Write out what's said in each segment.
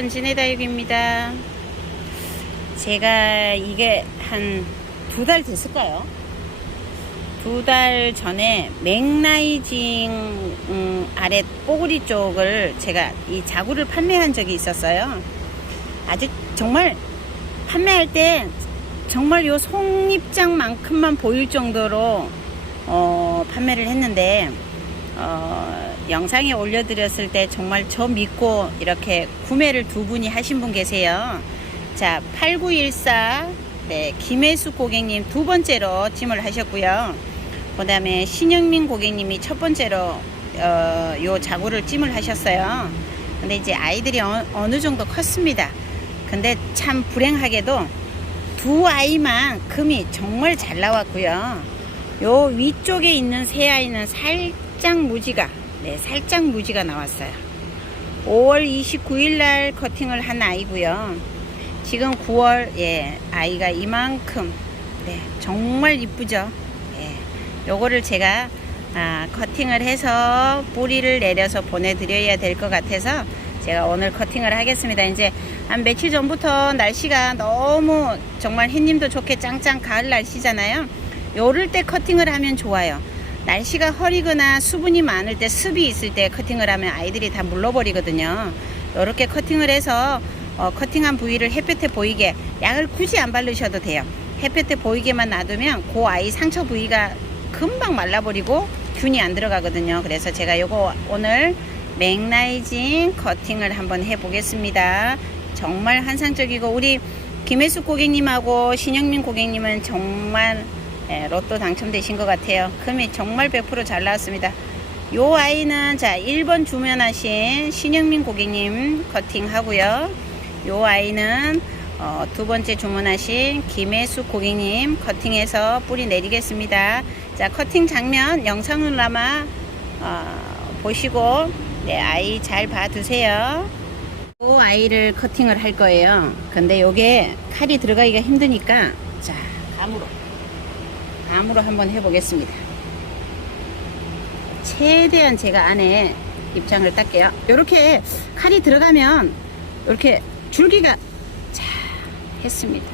안녕하세요. 은진의 다육입니다. 제가 이게 한 두 달 됐을까요? 두 달 전에 맥라이징 음, 아래 뽀글이 쪽을 제가 이 자구를 판매한 적이 있었어요. 아주 정말 판매할 때 정말 요 송입장만큼만 보일 정도로 어, 판매를 했는데 어, 영상에 올려드렸을 때 정말 저 믿고 이렇게 구매를 두 분이 하신 분 계세요. 자, 8914, 네, 김혜수 고객님 두 번째로 찜을 하셨고요. 그 다음에 신영민 고객님이 첫 번째로, 어, 요 자구를 찜을 하셨어요. 근데 이제 아이들이 어, 어느 정도 컸습니다. 근데 참 불행하게도 두 아이만 금이 정말 잘 나왔고요. 요 위쪽에 있는 세 아이는 살짝 무지가, 네, 살짝 무지가 나왔어요. 5월 29일 날 커팅을 한 아이고요. 지금 9월, 예, 아이가 이만큼, 네, 정말 이쁘죠? 예, 요거를 제가, 아, 커팅을 해서 뿌리를 내려서 보내드려야 될 것 같아서 제가 오늘 커팅을 하겠습니다. 이제 한 며칠 전부터 날씨가 너무 정말 햇님도 좋게 짱짱 가을 날씨잖아요. 요럴 때 커팅을 하면 좋아요. 날씨가 흐리거나 수분이 많을 때 습이 있을 때 커팅을 하면 아이들이 다 물러버리거든요. 이렇게 커팅을 해서 어, 커팅한 부위를 햇볕에 보이게 약을 굳이 안 바르셔도 돼요. 햇볕에 보이게만 놔두면 그 아이 상처 부위가 금방 말라버리고 균이 안 들어가거든요. 그래서 제가 요거 오늘 맥라이징 커팅을 한번 해보겠습니다. 정말 환상적이고 우리 김혜숙 고객님하고 신영민 고객님은 정말 예, 로또 당첨되신 것 같아요. 금이 정말 100%잘 나왔습니다. 요 아이는 자 1번 주문하신 신영민 고객님 커팅 하고요. 요 아이는 어, 두 번째 주문하신 김혜숙 고객님 커팅해서 뿌리 내리겠습니다. 자 커팅 장면 영상을 아마 어, 보시고 네 아이 잘 봐두세요. 요 아이를 커팅을 할 거예요. 근데 요게 칼이 들어가기가 힘드니까 자 감으로 감으로 한번 해보겠습니다. 최대한 제가 안에 입장을 딸게요. 이렇게 칼이 들어가면 이렇게 줄기가 자 했습니다.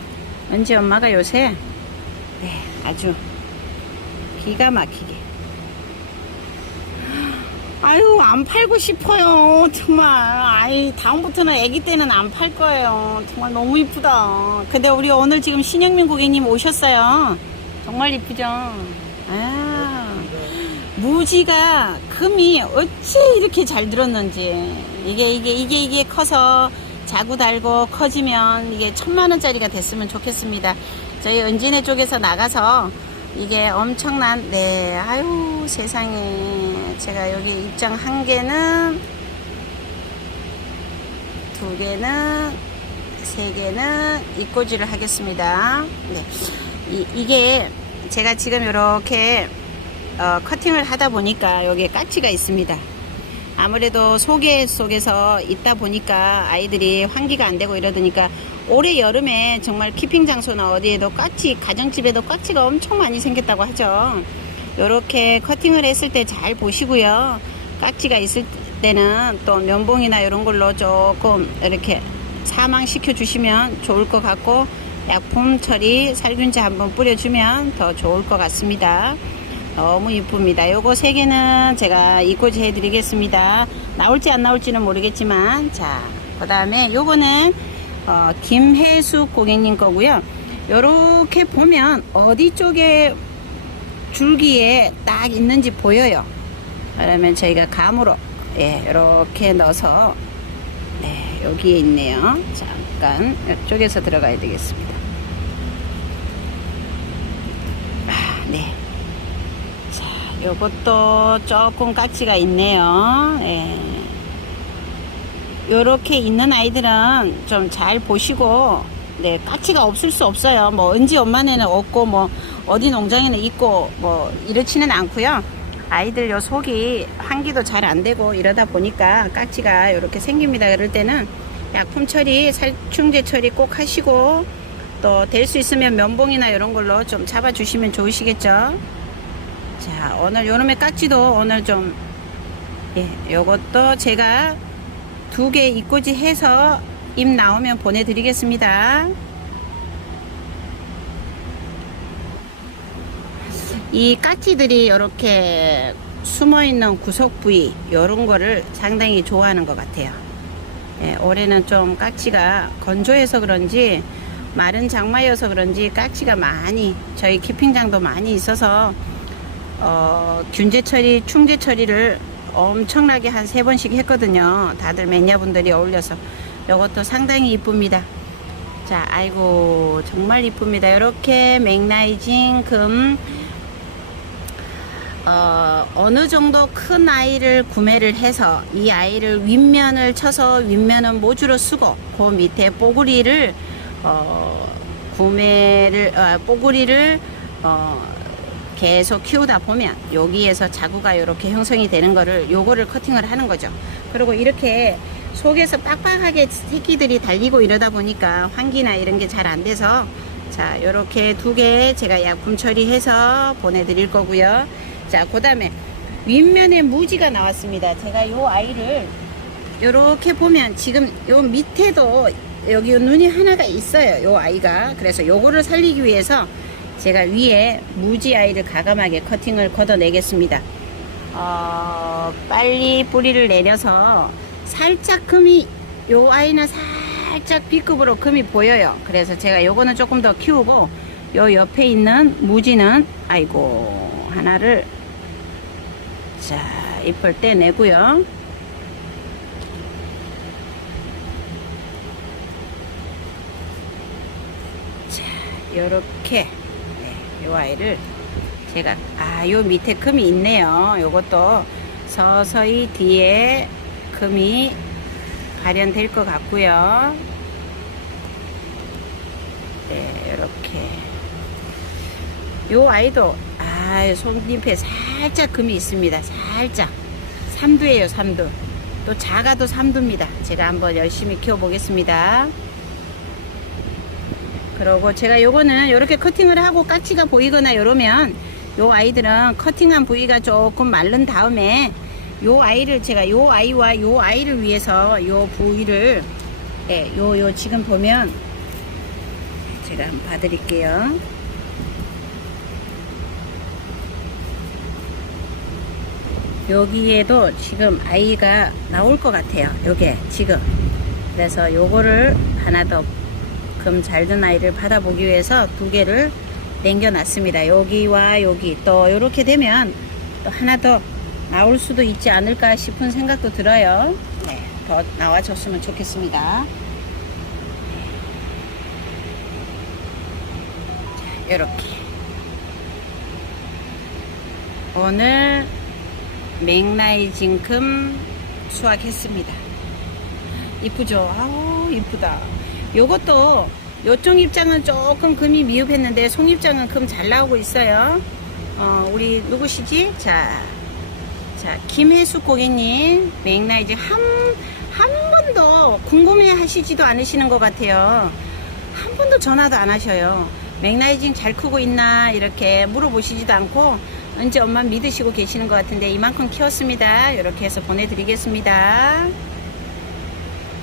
은지 엄마가 요새? 네 아주 기가 막히게. 아유 안 팔고 싶어요. 정말. 아이 다음부터는 아기 때는 안 팔 거예요. 정말 너무 이쁘다. 근데 우리 오늘 지금 신영민 고객님 오셨어요 정말 이쁘죠 아 무지가 금이 어찌 이렇게 잘 들었는지 이게 이게 이게 이게 커서 자구 달고 커지면 이게 천만 원짜리가 됐으면 좋겠습니다. 저희 은진회 쪽에서 나가서 이게 엄청난 네 아유 세상에 제가 여기 입장 한 개는 두 개는 세 개는 입고지를 하겠습니다. 네. 이, 이게 제가 지금 이렇게 어, 커팅을 하다 보니까 여기에 까치가 있습니다. 아무래도 속에 속에서 있다 보니까 아이들이 환기가 안 되고 이러더니까 올해 여름에 정말 키핑 장소나 어디에도 까치 가정집에도 까치가 엄청 많이 생겼다고 하죠. 이렇게 커팅을 했을 때 잘 보시고요. 까치가 있을 때는 또 면봉이나 이런 걸로 조금 이렇게 사망시켜 주시면 좋을 것 같고 약품 처리 살균제 한번 뿌려주면 더 좋을 것 같습니다. 너무 이쁩니다. 요거 세 개는 제가 입고지 해드리겠습니다. 나올지 안 나올지는 모르겠지만 자, 그 다음에 요거는 어, 김혜수 고객님 거고요. 요렇게 보면 어디 쪽에 줄기에 딱 있는지 보여요. 그러면 저희가 감으로 예, 이렇게 넣어서 네, 여기에 있네요. 잠깐 이쪽에서 들어가야 되겠습니다. 아, 네. 자, 요것도 조금 까치가 있네요. 예. 요렇게 있는 아이들은 좀 잘 보시고, 네, 까치가 없을 수 없어요. 뭐, 은지 엄마네는 없고, 뭐, 어디 농장에는 있고, 뭐, 이렇지는 않고요. 아이들 요 속이 환기도 잘 안 되고 이러다 보니까 까치가 이렇게 생깁니다. 그럴 때는 약품 처리, 살충제 처리 꼭 하시고, 또 될 수 있으면 면봉이나 이런 걸로 좀 잡아 주시면 좋으시겠죠. 자, 오늘 요놈의 깍지도 오늘 좀, 예, 요것도 제가 두 개 입꼬지 해서 잎 나오면 보내드리겠습니다. 이 까치들이 이렇게 숨어 있는 구석 부위 이런 거를 상당히 좋아하는 것 같아요. 예, 올해는 좀 까치가 건조해서 그런지 마른 장마여서 그런지 까치가 많이 저희 키핑장도 많이 있어서 어, 균제 처리, 충제 처리를 엄청나게 한 세 번씩 했거든요. 다들 매니아분들이 어울려서 이것도 상당히 이쁩니다. 자, 아이고 정말 이쁩니다. 이렇게 맥나이징 금 어, 어느 정도 큰 아이를 구매를 해서 이 아이를 윗면을 쳐서 윗면은 모주로 쓰고 그 밑에 뽀구리를 어, 구매를 아, 뽀구리를 어, 계속 키우다 보면 여기에서 자구가 이렇게 형성이 되는 거를 요거를 커팅을 하는 거죠. 그리고 이렇게 속에서 빡빡하게 새끼들이 달리고 이러다 보니까 환기나 이런 게 잘 안 돼서 자 요렇게 두 개 제가 약품 처리해서 보내드릴 거고요. 자, 그 다음에 윗면에 무지가 나왔습니다. 제가 요 아이를 요렇게 보면 지금 요 밑에도 여기 눈이 하나가 있어요. 요 아이가. 그래서 요거를 살리기 위해서 제가 위에 무지 아이를 가감하게 커팅을 걷어내겠습니다. 어, 빨리 뿌리를 내려서 살짝 금이 요 아이는 살짝 B급으로 금이 보여요. 그래서 제가 요거는 조금 더 키우고 요 옆에 있는 무지는 아이고 하나를 자 잎을 떼내고요. 자 요렇게 네, 요 아이를 제가 아 요 밑에 금이 있네요. 요것도 서서히 뒤에 금이 발현될 것 같고요. 네, 이렇게. 요 아이도 아, 손잎에 살짝 금이 있습니다. 살짝. 삼두예요, 삼두. 또 작아도 삼두입니다. 제가 한번 열심히 키워보겠습니다. 그러고 제가 요거는 이렇게 커팅을 하고 까치가 보이거나 이러면 요 아이들은 커팅한 부위가 조금 마른 다음에 요 아이를 제가 요 아이와 요 아이를 위해서 요 부위를 예, 요, 요 지금 보면 제가 한번 봐드릴게요. 여기에도 지금 아이가 나올 것 같아요. 요게 지금. 그래서 요거를 하나 더 금 잘든 아이를 받아보기 위해서 두 개를 남겨놨습니다. 여기와 여기 또 이렇게 되면 또 하나 더 나올 수도 있지 않을까 싶은 생각도 들어요. 네, 더 나와줬으면 좋겠습니다. 자, 이렇게 오늘 맥라이징 금 수확했습니다. 이쁘죠? 아우 이쁘다. 요것도 요쪽 입장은 조금 금이 미흡했는데 송 입장은 금 잘 나오고 있어요. 어, 우리 누구시지? 자, 자 김혜수 고객님 맥라이징 한, 한 번도 궁금해 하시지도 않으시는 것 같아요. 한 번도 전화도 안 하셔요. 맥라이징 잘 크고 있나 이렇게 물어보시지도 않고 언제 엄마 믿으시고 계시는 것 같은데 이만큼 키웠습니다. 이렇게 해서 보내드리겠습니다.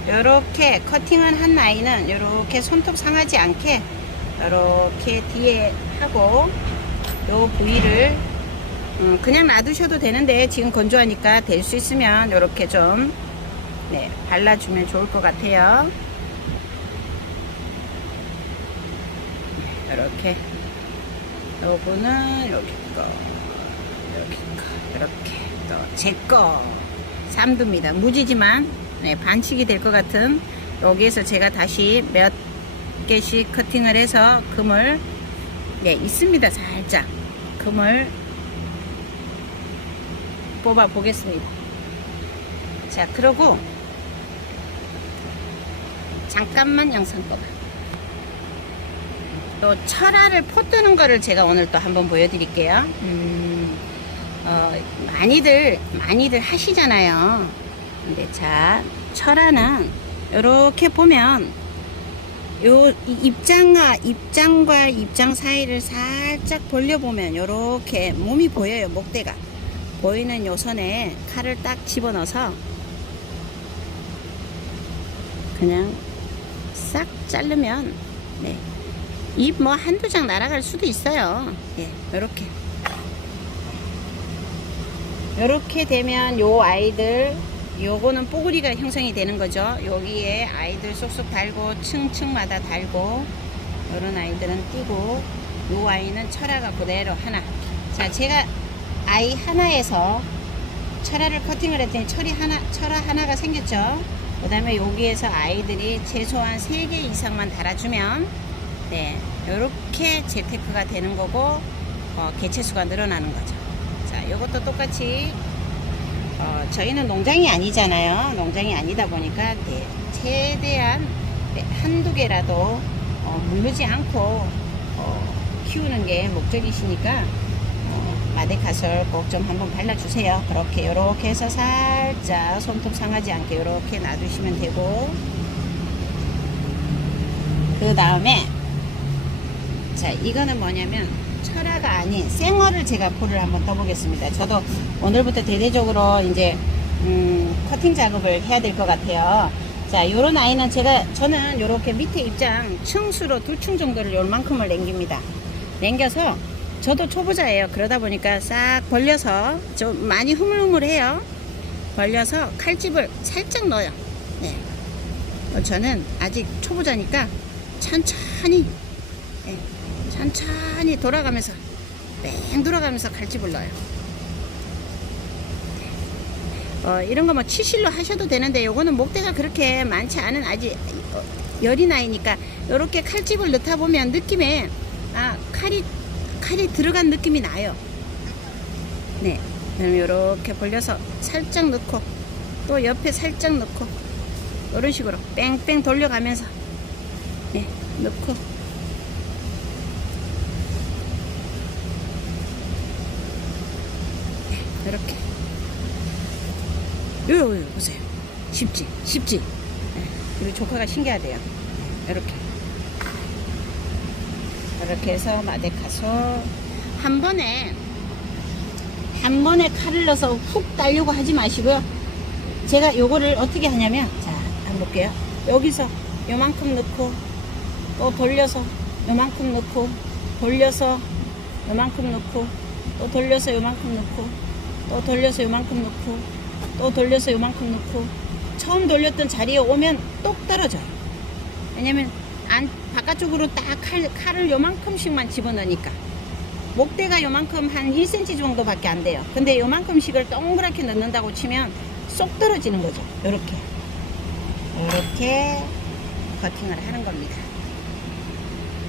이렇게 커팅을 한 아이는 이렇게 손톱 상하지 않게 이렇게 뒤에 하고 요 부위를 음, 그냥 놔두셔도 되는데 지금 건조하니까 될 수 있으면 이렇게 좀 네, 발라주면 좋을 것 같아요. 이렇게 요거는 여기 거 거 이렇게 또 제거 삼두입니다. 무지지만 네, 반칙이 될 것 같은 여기에서 제가 다시 몇 개씩 커팅을 해서 금을 네 있습니다. 살짝 금을 뽑아 보겠습니다. 자 그러고 잠깐만 영상 꺼봐 또 철화를 포뜨는 거를 제가 오늘 또 한번 보여드릴게요. 음, 어, 많이들 많이들 하시잖아요. 근데 자 철화는 이렇게 보면 요이 입장과 입장과 입장 사이를 살짝 벌려보면 이렇게 몸이 보여요 목대가 보이는 요 선에 칼을 딱 집어넣어서 그냥 싹 자르면 네. 잎뭐 한두 장 날아갈 수도 있어요. 예, 요렇게. 요렇게 되면 요 아이들 요거는 뽀글이가 형성이 되는 거죠. 여기에 아이들 쏙쏙 달고 층층마다 달고 요런 아이들은 띄고 요 아이는 철화가 그대로 하나. 자, 제가 아이 하나에서 철화를 커팅을 했더니 철이 하나, 철화 하나가 생겼죠. 그 다음에 여기에서 아이들이 최소한 3개 이상만 달아주면, 네, 요렇게 재테크가 되는 거고, 어, 개체수가 늘어나는 거죠. 자, 요것도 똑같이, 어, 저희는 농장이 아니잖아요. 농장이 아니다 보니까, 네, 최대한 네, 한두 개라도, 어, 물르지 않고, 어, 키우는 게 목적이시니까, 어, 마데카솔 꼭 좀 한번 발라주세요. 그렇게 요렇게 해서 살짝 손톱 상하지 않게 요렇게 놔두시면 되고 그 다음에 자 이거는 뭐냐면 철화가 아닌 생어를 제가 포를 한번 떠보겠습니다. 저도 오늘부터 대대적으로 이제 음, 커팅 작업을 해야 될 것 같아요. 자, 요런 아이는 제가, 저는 요렇게 밑에 입장 층수로 두 층 정도를 요만큼을 남깁니다. 남겨서 저도 초보자예요. 그러다 보니까 싹 벌려서 좀 많이 흐물흐물해요. 벌려서 칼집을 살짝 넣어요. 네. 어, 저는 아직 초보자니까 천천히, 네. 천천히 돌아가면서 뺑 돌아가면서 칼집을 넣어요. 어, 이런 거 뭐 치실로 하셔도 되는데 요거는 목대가 그렇게 많지 않은 아직 어, 여린 아이니까 요렇게 칼집을 넣다 보면 느낌에 아 칼이 칼이 들어간 느낌이 나요. 네. 그럼 요렇게 벌려서 살짝 넣고 또 옆에 살짝 넣고 이런 식으로 뺑뺑 돌려가면서 네 넣고 네, 이렇게 요요 요 보세요. 쉽지 쉽지. 네, 우리 조카가 신기하대요. 이렇게. 이렇게 해서 마데카소 한 번에 한 번에 칼을 넣어서 훅 따려고 하지 마시고요. 제가 요거를 어떻게 하냐면 자 한번 볼게요. 여기서 요만큼 넣고 또 돌려서 요만큼 넣고 돌려서 요만큼 넣고 또 돌려서 요만큼 넣고 또 돌려서 요만큼 넣고 또 돌려서 요만큼 넣고 처음 돌렸던 자리에 오면 똑 떨어져요. 왜냐면 안 바깥쪽으로 딱 칼, 칼을 요만큼씩만 집어넣으니까. 목대가 요만큼 한 1cm 정도 밖에 안 돼요. 근데 요만큼씩을 동그랗게 넣는다고 치면 쏙 떨어지는 거죠. 요렇게. 이렇게 커팅을 하는 겁니다.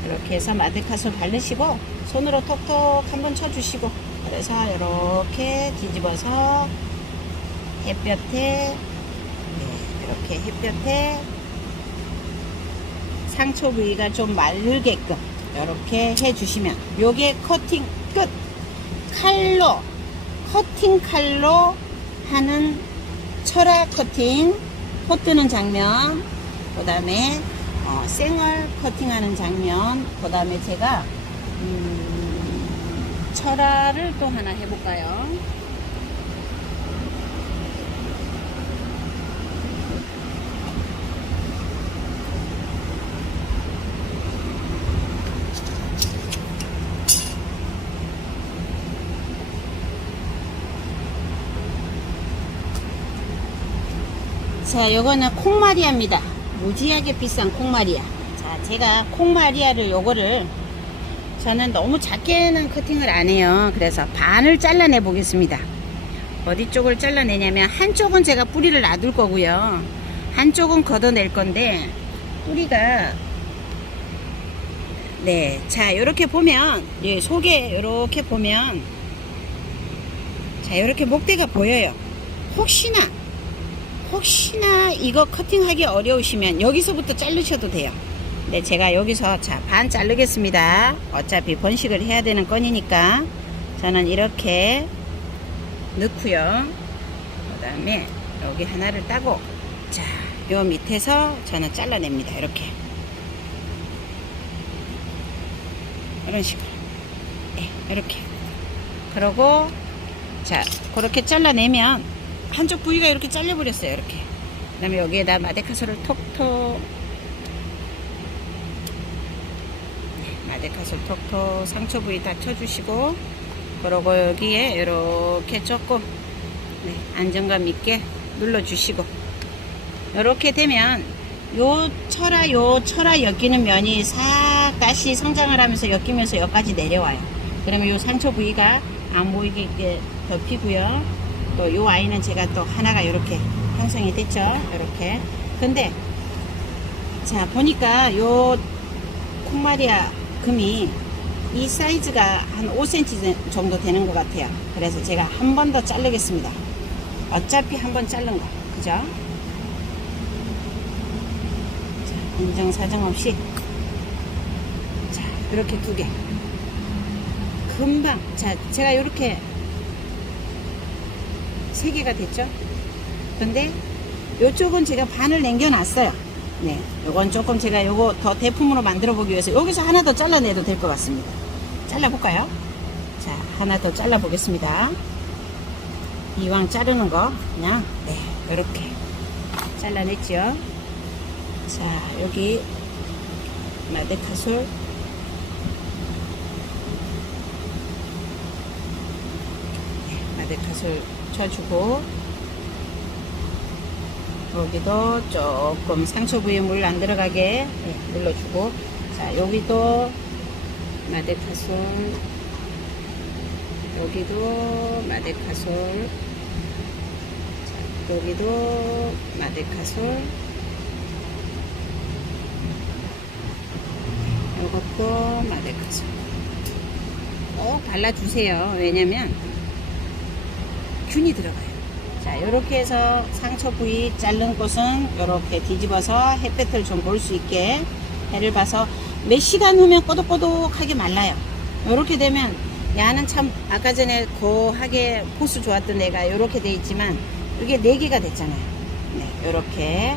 이렇게 해서 마데카솔 바르시고 손으로 톡톡 한번 쳐주시고 그래서 이렇게 뒤집어서 햇볕에 네, 이렇게 햇볕에 상처 부위가 좀 마르게끔 이렇게 해주시면 요게 커팅 끝. 칼로 커팅 칼로 하는 철화 커팅 헛뜨는 장면 그 다음에 어, 생얼 커팅하는 장면 그 다음에 제가 음, 철화를 또 하나 해볼까요 자, 요거는 콩마리아입니다. 무지하게 비싼 콩마리아. 자, 제가 콩마리아를 요거를 저는 너무 작게는 커팅을 안 해요. 그래서 반을 잘라내 보겠습니다. 어디 쪽을 잘라내냐면 한쪽은 제가 뿌리를 놔둘 거고요. 한쪽은 걷어낼 건데 뿌리가 네, 자 요렇게 보면 예, 속에 요렇게 보면 자 요렇게 목대가 보여요. 혹시나 혹시나 이거 커팅하기 어려우시면 여기서부터 자르셔도 돼요. 네, 제가 여기서 자, 반 자르겠습니다. 어차피 번식을 해야 되는 건이니까 저는 이렇게 넣고요. 그 다음에 여기 하나를 따고 자, 요 밑에서 저는 잘라냅니다. 이렇게. 이런 식으로. 네, 이렇게. 그러고 자, 그렇게 잘라내면 한쪽 부위가 이렇게 잘려버렸어요. 이렇게. 그 다음에 여기에다 마데카소를 톡톡 네, 마데카소 톡톡 상처 부위 다 쳐주시고 그러고 여기에 이렇게 조금 네, 안정감 있게 눌러주시고 이렇게 되면 요 철아 요 철아 엮이는 면이 싹 다시 성장을 하면서 엮이면서 여기까지 내려와요. 그러면 요 상처 부위가 안 보이게 이렇게 덮이고요. 또요 아이는 제가 또 하나가 이렇게 형성이 됐죠. 이렇게. 근데 자 보니까 요 콩마리아 금이 이 사이즈가 한 5cm 정도 되는 것 같아요. 그래서 제가 한 번 더 자르겠습니다. 어차피 한 번 자른 거. 그죠? 자, 인정 사정 없이. 자, 이렇게 두 개. 금방. 자, 제가 이렇게 세 개가 됐죠? 근데 요쪽은 제가 반을 남겨놨어요. 네. 요건 조금 제가 요거 더 대품으로 만들어 보기 위해서 여기서 하나 더 잘라내도 될 것 같습니다. 잘라볼까요? 자, 하나 더 잘라보겠습니다. 이왕 자르는 거 그냥 네 이렇게 잘라냈죠 자 여기 마데카솔 네, 마데카솔 쳐주고 여기도 조금 상처 부위에 물 안 들어가게 네, 눌러주고. 자 여기도 마데카솔 여기도 마데카솔 자, 여기도 마데카솔. 이것도 마데카솔. 꼭 발라주세요. 왜냐면 균이 들어가요 자 이렇게 해서 상처 부위 자른 곳은 이렇게 뒤집어서 햇볕을 좀 볼 수 있게 해를 봐서 몇 시간 후면 꼬독꼬독하게 말라요 이렇게 되면 야는 참 아까 전에 고하게 포스 좋았던 애가 이렇게 돼 있지만 이게 네 개가 됐잖아요. 네, 이렇게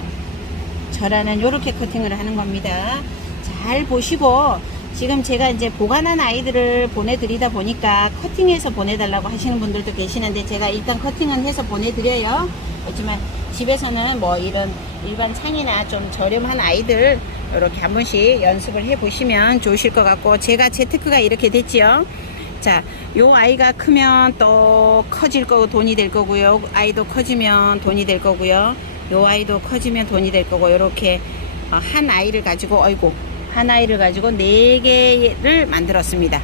절하는 이렇게 커팅을 하는 겁니다. 잘 보시고 지금 제가 이제 보관한 아이들을 보내드리다 보니까 커팅해서 보내달라고 하시는 분들도 계시는데 제가 일단 커팅은 해서 보내드려요. 그렇지만 집에서는 뭐 이런 일반 창이나 좀 저렴한 아이들 이렇게 한 번씩 연습을 해 보시면 좋으실 것 같고 제가 재테크가 이렇게 됐지요. 자, 요 아이가 크면 또 커질 거고 돈이 될 거고요. 아이도 커지면 돈이 될 거고요. 요 아이도 커지면 돈이 될 거고 이렇게 어, 한 아이를 가지고 어이고 한 아이를 가지고 네 개를 만들었습니다.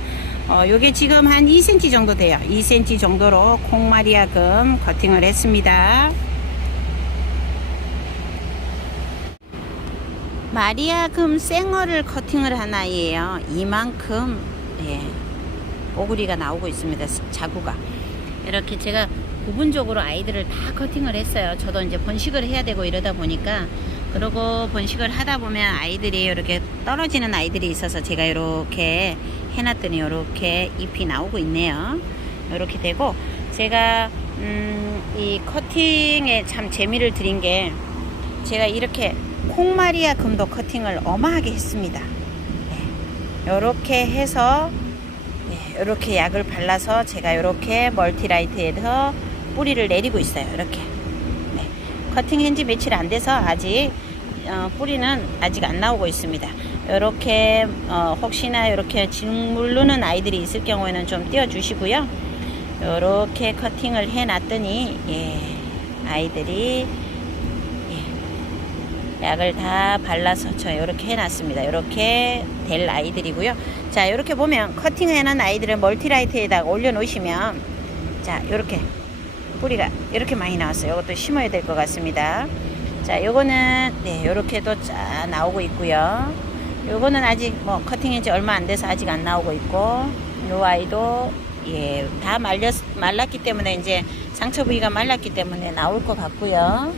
어, 요게 지금 한 2cm 정도 돼요. 2cm 정도로 콩마리아금 커팅을 했습니다. 마리아금 생어를 커팅을 한 아이예요. 이만큼 예, 오구리가 나오고 있습니다. 자구가 이렇게 제가 부분적으로 아이들을 다 커팅을 했어요. 저도 이제 번식을 해야 되고 이러다 보니까 그러고 번식을 하다 보면 아이들이 이렇게 떨어지는 아이들이 있어서 제가 이렇게 해놨더니 이렇게 잎이 나오고 있네요. 이렇게 되고 제가 음, 이 커팅에 참 재미를 드린 게 제가 이렇게 콩마리아 금도 커팅을 어마하게 했습니다. 네. 이렇게 해서 네, 이렇게 약을 발라서 제가 이렇게 멀티라이트에서 뿌리를 내리고 있어요. 이렇게 네. 커팅한 지 며칠 안 돼서 아직 어, 뿌리는 아직 안 나오고 있습니다. 이렇게 어, 혹시나 이렇게 짓무르는 아이들이 있을 경우에는 좀 띄워주시고요. 이렇게 커팅을 해놨더니 예, 아이들이 예, 약을 다 발라서 저 이렇게 해놨습니다. 이렇게 될 아이들이고요. 자 이렇게 보면 커팅해놓은 아이들을 멀티라이트에다가 올려놓으시면 자 이렇게 뿌리가 이렇게 많이 나왔어요. 이것도 심어야 될 것 같습니다. 자 요거는 네 요렇게도 쫙 나오고 있고요. 요거는 아직 뭐 커팅한 지 얼마 안 돼서 아직 안 나오고 있고 요 아이도 예 다 말렸 말랐기 때문에 이제 상처 부위가 말랐기 때문에 나올 것 같고요.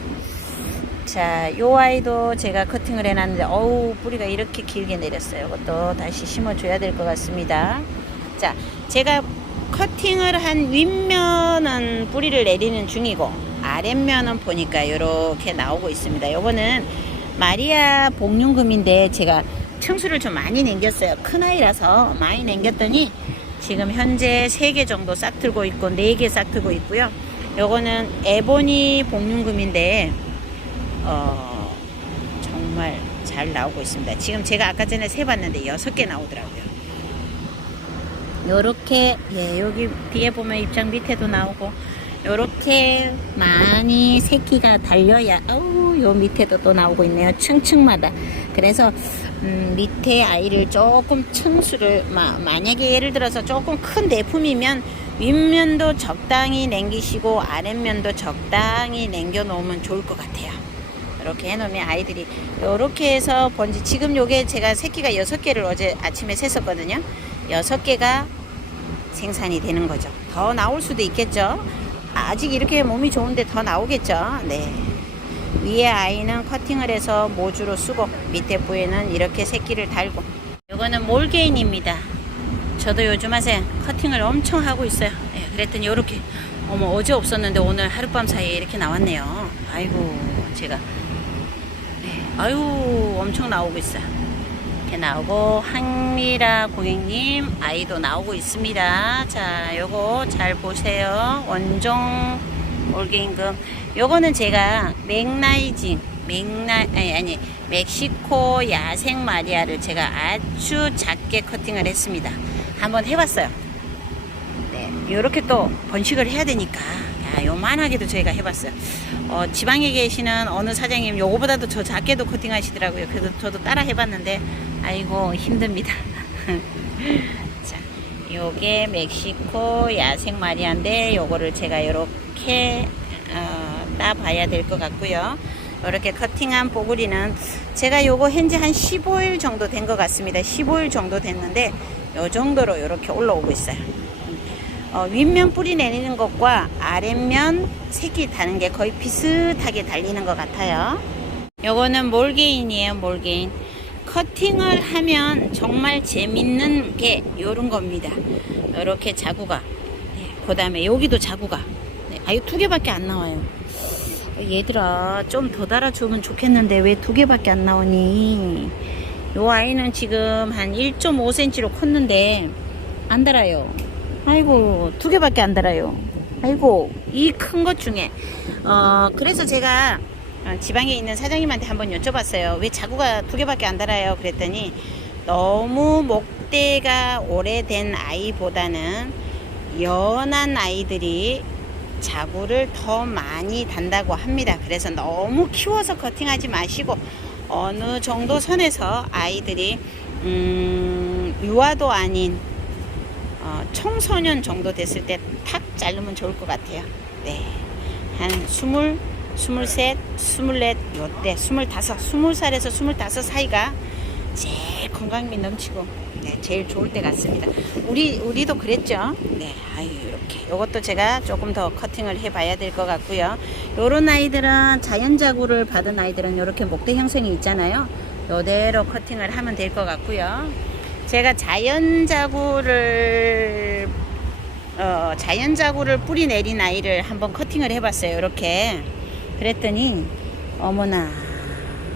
자, 요 아이도 제가 커팅을 해놨는데, 어우, 뿌리가 이렇게 길게 내렸어요. 이것도 다시 심어줘야 될 것 같습니다. 자, 제가 커팅을 한 윗면은 뿌리를 내리는 중이고, 아랫면은 보니까 이렇게 나오고 있습니다. 요거는 마리아 복륜금인데, 제가 층수를 좀 많이 남겼어요. 큰 아이라서 많이 남겼더니, 지금 현재 3개 정도 싹 들고 있고, 4개 싹 들고 있고요. 요거는 에보니 복륜금인데, 어, 정말 잘 나오고 있습니다. 지금 제가 아까 전에 세봤는데 여섯 개 나오더라고요. 요렇게 예 여기 뒤에 보면 입장 밑에도 나오고 요렇게 많이 새끼가 달려야 어우 요 밑에도 또 나오고 있네요. 층층마다. 그래서 음, 밑에 아이를 조금 층수를 마, 만약에 예를 들어서 조금 큰 내품이면 윗면도 적당히 남기시고 아랫면도 적당히 남겨 놓으면 좋을 것 같아요. 이렇게 해놓으면 아이들이 이렇게 해서 번지 지금 요게 제가 새끼가 여섯 개를 어제 아침에 셌었거든요. 여섯 개가 생산이 되는 거죠. 더 나올 수도 있겠죠 아직 이렇게 몸이 좋은데 더 나오겠죠? 네. 위에 아이는 커팅을 해서 모주로 쓰고 밑에 부에는 이렇게 새끼를 달고. 이거는 몰게인입니다. 저도 요즘 하세 커팅을 엄청 하고 있어요. 예, 그랬더니 이렇게 어머 어제 없었는데 오늘 하룻밤 사이에 이렇게 나왔네요. 아이고 제가. 네, 아유 엄청 나오고 있어요 이렇게 나오고 항미라 고객님 아이도 나오고 있습니다. 자 요거 잘 보세요. 원종 올게임금. 요거는 제가 맥나이징 맥나 아니 아니 멕시코 야생 마리아를 제가 아주 작게 커팅을 했습니다. 한번 해봤어요. 네 요렇게 또 번식을 해야 되니까. 야, 요만하게도 저희가 해봤어요. 어, 지방에 계시는 어느 사장님 요거보다도 저 작게도 커팅하시더라고요. 그래서 저도 따라 해봤는데 아이고 힘듭니다 자 요게 멕시코 야생 마리아인데 요거를 제가 이렇게 어, 따 봐야 될 것 같고요 이렇게 커팅한 뽀글이는 제가 요거 현재 한 15일 정도 된 것 같습니다 15일 정도 됐는데 요 정도로 이렇게 올라오고 있어요 어, 윗면 뿌리 내리는 것과 아랫면 색이 다는 게 거의 비슷하게 달리는 것 같아요. 요거는 몰게인이에요, 몰게인. 커팅을 하면 정말 재밌는 게 요런 겁니다. 요렇게 자구가. 네, 그 다음에 여기도 자구가. 네, 아유, 두 개밖에 안 나와요. 얘들아, 좀 더 달아주면 좋겠는데 왜 두 개밖에 안 나오니? 요 아이는 지금 한 1.5cm로 컸는데 안 달아요. 아이고 두 개밖에 안 달아요. 아이고 이 큰 것 중에 어 그래서 제가 어, 지방에 있는 사장님한테 한번 여쭤봤어요. 왜 자구가 두 개밖에 안 달아요? 그랬더니 너무 목대가 오래된 아이보다는 연한 아이들이 자구를 더 많이 단다고 합니다. 그래서 너무 키워서 커팅하지 마시고 어느 정도 선에서 아이들이 음, 유아도 아닌 어, 청소년 정도 됐을 때 탁 자르면 좋을 것 같아요. 네. 한 스물, 스물셋, 스물넷, 요때, 스물다섯, 스물살에서 스물다섯 사이가 제일 건강미 넘치고, 네, 제일 좋을 때 같습니다. 우리, 우리도 그랬죠? 네, 아유, 이렇게. 요것도 제가 조금 더 커팅을 해봐야 될 것 같고요. 요런 아이들은 자연자구를 받은 아이들은 이렇게 목대 형성이 있잖아요. 요대로 커팅을 하면 될 것 같고요. 제가 자연자구를 어, 자연자구를 뿌리 내린 아이를 한번 커팅을 해봤어요. 이렇게 그랬더니 어머나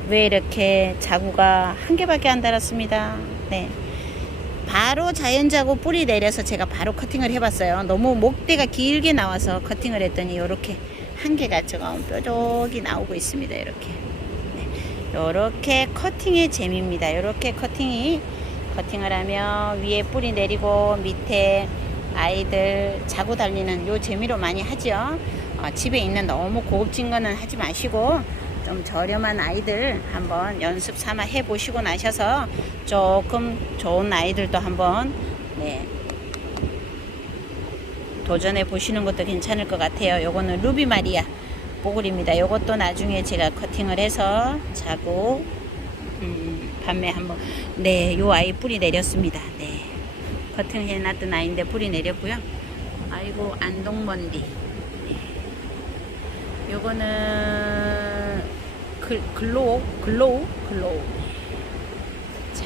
왜 이렇게 자구가 한 개밖에 안 달았습니다. 네. 바로 자연자구 뿌리 내려서 제가 바로 커팅을 해봤어요. 너무 목대가 길게 나와서 커팅을 했더니 이렇게 한 개가 조금 뾰족이 나오고 있습니다. 이렇게. 이렇게 커팅의 재미입니다. 이렇게 커팅이 커팅을 하면 위에 뿌리 내리고 밑에 아이들 자고 달리는 요 재미로 많이 하죠. 어, 집에 있는 너무 고급진 거는 하지 마시고 좀 저렴한 아이들 한번 연습 삼아 해 보시고 나셔서 조금 좋은 아이들도 한번 네, 도전해 보시는 것도 괜찮을 것 같아요. 요거는 루비 마리아 뽀글입니다. 요것도 나중에 제가 커팅을 해서 자고 음, 판매 한번 네, 요 아이 뿌리 내렸습니다. 네. 커팅 해놨던 아이인데 뿌리 내렸고요. 아이고 안동먼디. 네. 요거는 글, 글로우 글로우 글로우. 자,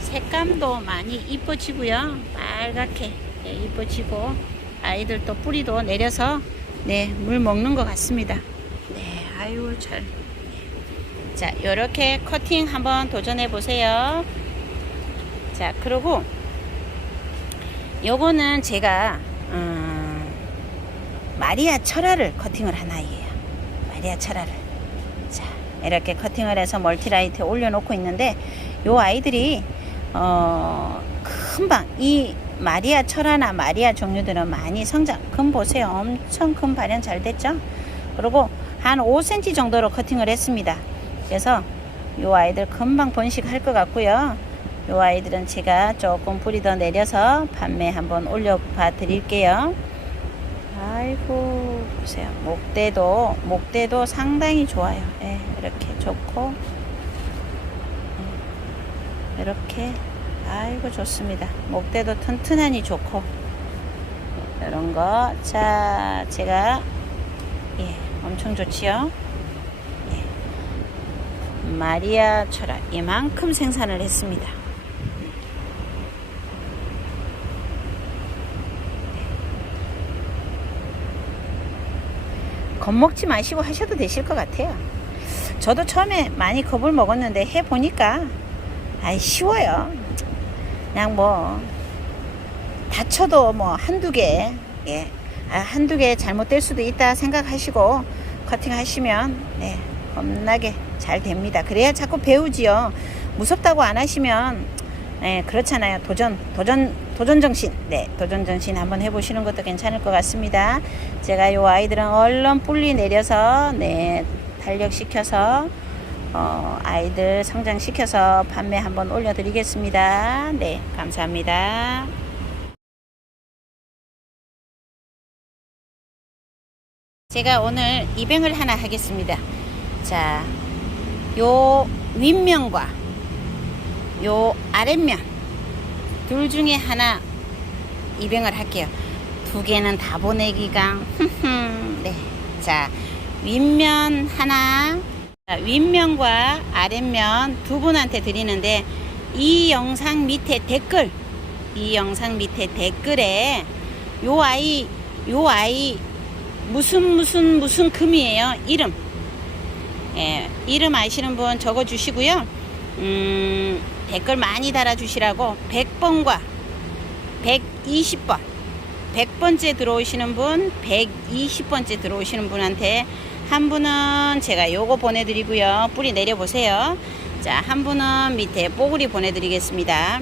색감도 많이 이뻐지고요. 빨갛게 네, 이뻐지고 아이들도 뿌리도 내려서 네, 물 먹는 것 같습니다. 네, 아유 잘. 자, 요렇게 커팅 한번 도전해 보세요. 자, 그리고 요거는 제가 음, 마리아 철화를 커팅을 한 아이예요. 마리아 철화를. 자, 이렇게 커팅을 해서 멀티라이트에 올려놓고 있는데 요 아이들이 어 금방 이 마리아 철화나 마리아 종류들은 많이 성장. 금 보세요. 엄청 큰 발현 잘 됐죠? 그리고 한 5cm 정도로 커팅을 했습니다. 그래서 요 아이들 금방 번식할 것 같고요. 요 아이들은 제가 조금 뿌리 더 내려서 판매 한번 올려 봐 드릴게요 아이고 보세요. 목대도 목대도 상당히 좋아요. 예, 이렇게 좋고. 예, 이렇게. 아이고 좋습니다. 목대도 튼튼하니 좋고. 이런 거자 제가 예 엄청 좋지요. 예. 마리아 철학. 이만큼 생산을 했습니다 겁먹지 마시고 하셔도 되실 것 같아요. 저도 처음에 많이 겁을 먹었는데 해보니까 아이 쉬워요. 그냥 뭐 다쳐도 뭐 한두 개, 예, 아, 한두 개 잘못될 수도 있다 생각하시고 커팅 하시면 네, 겁나게 잘 됩니다. 그래야 자꾸 배우지요. 무섭다고 안 하시면 네, 그렇잖아요. 도전, 도전, 도전 정신. 네, 도전 정신 한번 해보시는 것도 괜찮을 것 같습니다. 제가 요 아이들은 얼른 뿔리 내려서, 네, 탄력시켜서, 어, 아이들 성장시켜서 판매 한번 올려드리겠습니다. 네, 감사합니다. 제가 오늘 입행을 하나 하겠습니다. 자, 요 윗면과 요 아랫면 둘 중에 하나 입행을 할게요. 두 개는 다 보내기가. 네. 자 윗면 하나. 자, 윗면과 아랫면 두 분한테 드리는데 이 영상 밑에 댓글 이 영상 밑에 댓글에 요 아이 요 아이 무슨 무슨 무슨 금이에요? 이름. 예, 이름 아시는 분 적어 주시고요. 음, 댓글 많이 달아주시라고 100번과 120번 100번째 들어오시는 분 120번째 들어오시는 분한테 한 분은 제가 요거 보내드리고요. 뿌리 내려보세요. 자한 분은 밑에 뽀글이 보내드리겠습니다.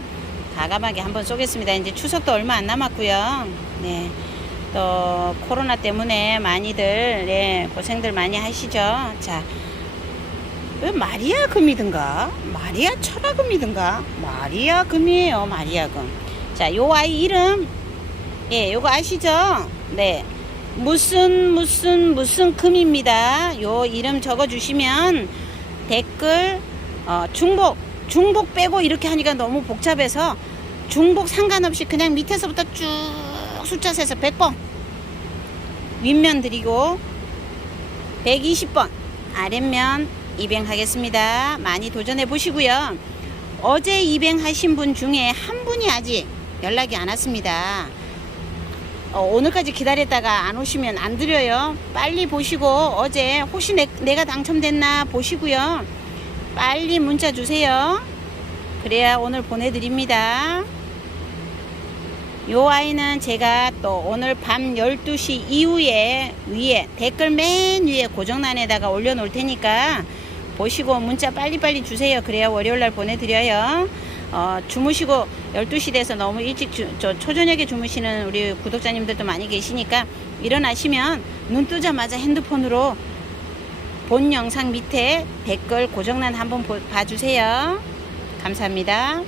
가감하게 한번 쏘겠습니다. 이제 추석도 얼마 안 남았고요. 네. 또 코로나 때문에 많이들 네, 고생들 많이 하시죠. 자왜 마리아 금이든가 마리아 철화 금이든가 마리아 금이에요 마리아 금. 자, 요 아이 이름 예, 요거 아시죠? 네. 무슨 무슨 무슨 금입니다. 요 이름 적어 주시면 댓글 어, 중복 중복 빼고 이렇게 하니까 너무 복잡해서 중복 상관없이 그냥 밑에서부터 쭉 숫자 세서 100번 윗면 드리고 120번 아랫면 입행하겠습니다. 많이 도전해 보시고요. 어제 입행하신 분 중에 한 분이 아직 연락이 안 왔습니다. 어, 오늘까지 기다렸다가 안 오시면 안 드려요. 빨리 보시고 어제 혹시 내, 내가 당첨됐나 보시고요. 빨리 문자 주세요. 그래야 오늘 보내드립니다. 요 아이는 제가 또 오늘 밤 12시 이후에 위에 댓글 맨 위에 고정란에다가 올려놓을 테니까 보시고 문자 빨리빨리 주세요. 그래야 월요일날 보내드려요. 어, 주무시고 12시 돼서 너무 일찍 주, 저 초저녁에 주무시는 우리 구독자님들도 많이 계시니까 일어나시면 눈 뜨자마자 핸드폰으로 본 영상 밑에 댓글 고정란 한번 보- 봐주세요. 감사합니다.